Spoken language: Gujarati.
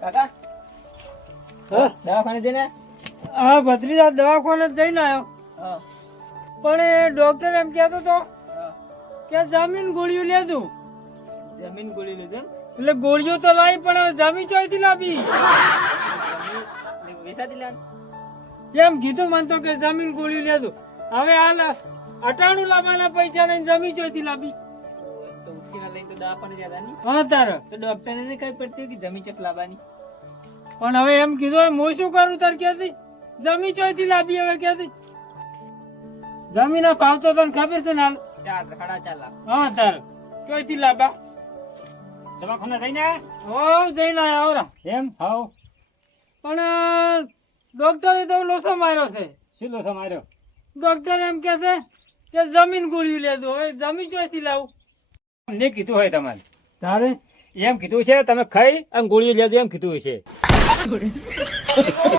કાકા દવાખાને જઈને હા ભત્રીજા દવાખાને જઈને આવ્યો હા પણ એ ડોક્ટર એમ કહેતો હતો હા. કે જમીન ગોળીઓ લેતું જમીન ગોળી લીધું એટલે ગોળીઓ તો લાવી પણ હવે જમીન ચોઈથી લાવી વેસાતી લાગ એમ કીધું મને તો કે જમીન ગોળીઓ લેતું હવે હાલ 98 લાવવાના પૈસા ને જમીન ચોઈથી લાવી તો ઉસીના લઈને તો દવાખાને જતા નહીં હા તારે તો ડોક્ટરને ને કઈ પડતી કે જમીન ચક લાવવાની પણ હવે એમ કીધું હું શું કરું તાર ક્યાંથી જમીન ચોઈથી લાવી હવે ક્યાંથી જમીનના ભાવ તો તને ખબર છે ને હાલ 4.5 લાખ હા તાર ચોઈથી લાવવા દવાખાને જઈને હો જઈને આયા આવરા એમ હાવ પણ ડોક્ટરે તો લોસો માર્યો છે શું લોસો માર્યો ડોક્ટર એમ કહે છે કે જમીન ગોળીઓ લેજો હવે જમીન ચોઈથી લાવું ને કીધું હોય તમારે તારે એમ કીધું છે તમે ખાઈ અને ગોળીઓ લેજો એમ કીધું છે